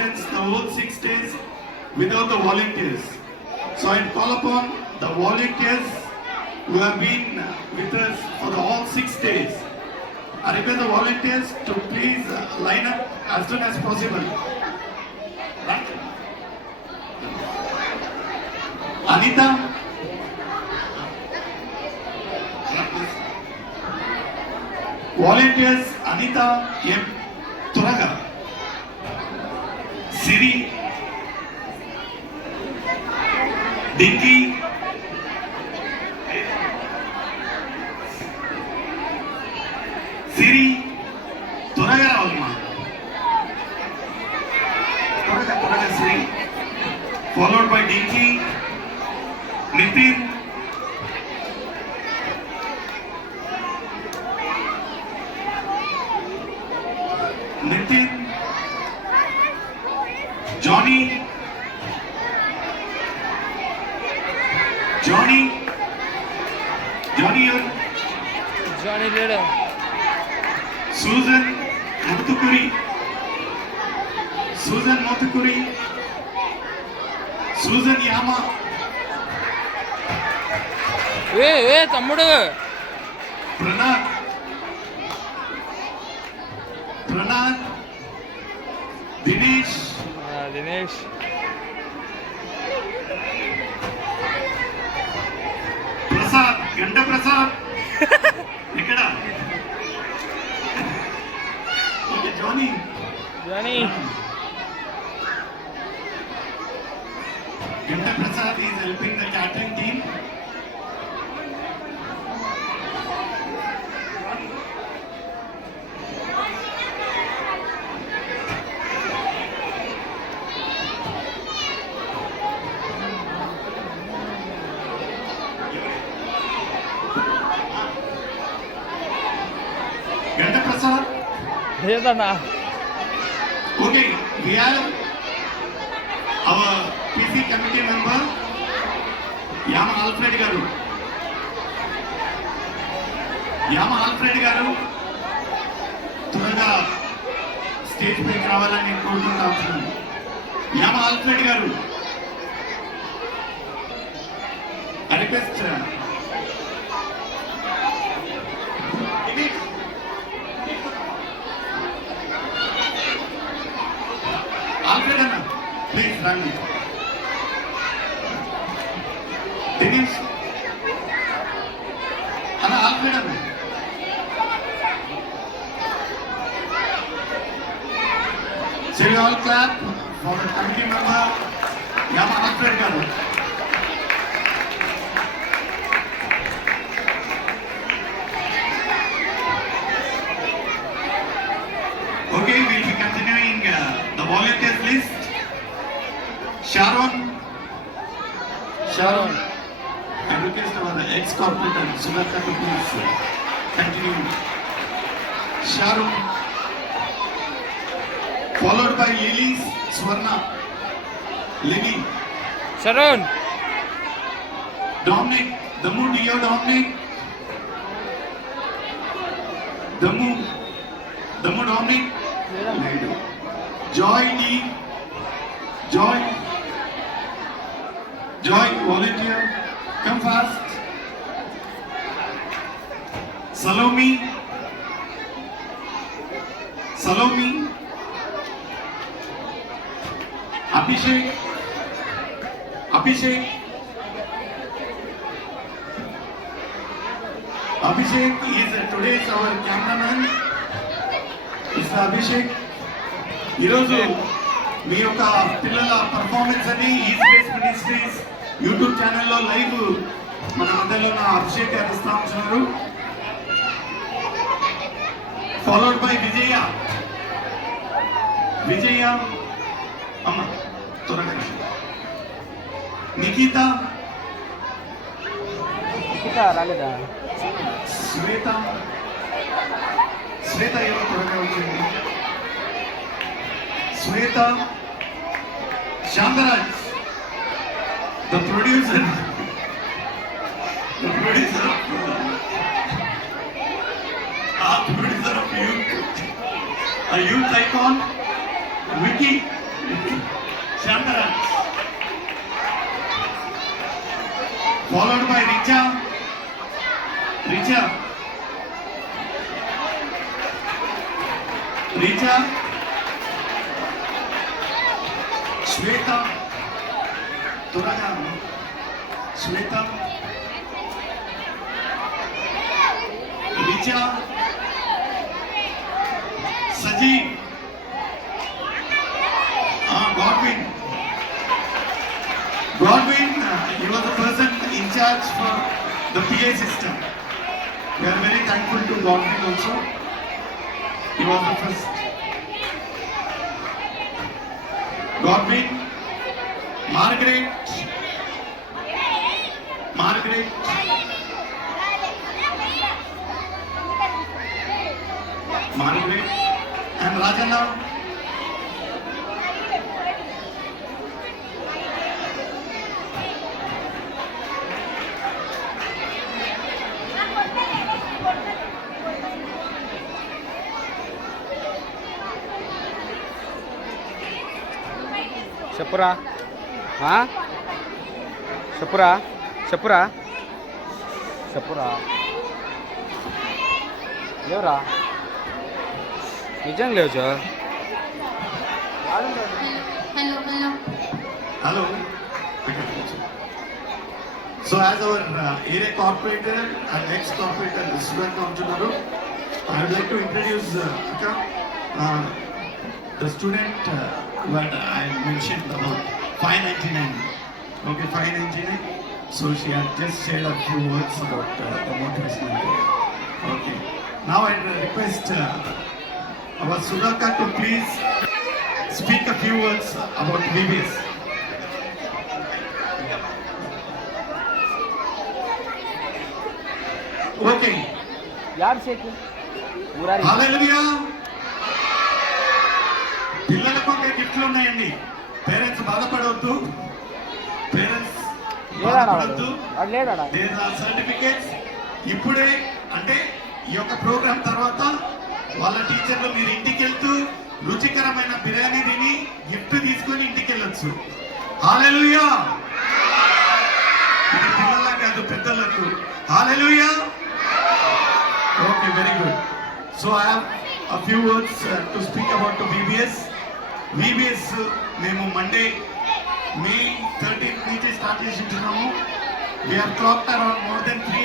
attendance the whole 6 days without the volunteers. So I call upon the volunteers who have been with us for the all 6 days. I request the volunteers to please line up as soon as possible. Right? Anita? Volunteers Anita M. Turaga, Siri, Dinky, Siri, Turaga Ravalma, Turaga Siri, followed by Dinky, Nitin, Johnny, leader. Susan Motukuri, Susan Yama. తమ్ముడు Pranat, Dinesh, Prasad, Ganda Prasad, Nikada, okay, Johnny, Ganda Prasad is helping the catering team. Ganda Prasad. Okay, we have our PC committee member Yama Alfred Garu. త్వరగా stage పైకి రావాలని నేను కోరుకుంటున్నాను. Yama Alfred Garu. I request Alfred Anna, please run it. Dinesh, Anna, Alfred Anna. So you all clap for the committee member, Yama Alfred Garu. Okay, we'll be continuing the volunteers list. Sharon, I request our ex-corporator Sugata to please continue. Sharon, followed by Lily Swarna, Lily, Sharon, Dominic, Damu Dio Dominic, Damu Dominic, Joy D, Joy volunteer, come fast. Salome, Abhishek, is today's our cameraman. Mr. Abhishek, ఈరోజు మీ యొక్క పిల్లల performance అని east base ministries YouTube ఛానల్లో live మన మధ్యలో ఉన్న అభిషేక్ గారు ఇస్తా ఉంటున్నారు. ఫాలోడ్ బై విజయ అమ్మ త్వరగా నిఖిత రాలేదా శ్వేత ఏమో త్వరగా వచ్చింది. Sweta Shandaraj, the producer of youth, a youth icon, Vicky, Shantaraj. Followed by Richa. Richa. Richa. Shweta. Turaga. Shweta. Richa. Sajeev. Godwin. Godwin, he was the person in charge for the PA system. We are very thankful to Godwin also. He was the first. Godwin, Margaret, Margaret, Margaret, and Rajana. చెప్పురా ఆ? చెప్పురా చెప్పురా చెప్పురా లేవురా నిజం లేవు sir Hello. Hello. So as our area corporator and ex-corporator Sudhakar Antunaru, I would like to introduce Akka, the student what I mentioned about 599. Okay, 599. So she had just said a few words about the motivational area. Okay. Now I request our Sudhakar to please speak a few words about VBS. Okay. యాడ్ చేకి ఊరారి hallelujah. పిల్లలకు ఒక గిఫ్ట్లు ఉన్నాయండి. Parents బాధపడవద్దు. Parents లేడాడా బాధపడవద్దు. వాడు లేడాడా దేర్ ఆర్ సర్టిఫికేట్స్. ఇప్పుడే అంటే ఈ యొక్క ప్రోగ్రామ్ తర్వాత వాళ్ళ టీచర్లు మీరు ఇంటికి వెళ్తూ రుచికరమైన బిర్యానీ తిని గిఫ్ట్ తీసుకొని ఇంటికి వెళ్ళొచ్చు. హల్లెలూయా. ఇది పిల్లలకు కాదు పెద్దలకు. హల్లెలూయా. Okay, very good. So I have a few words to speak about the VBS. VBS మేము మండే May 13th నుంచి స్టార్ట్ చేసి ఉంటున్నాము. We have clocked around more than 3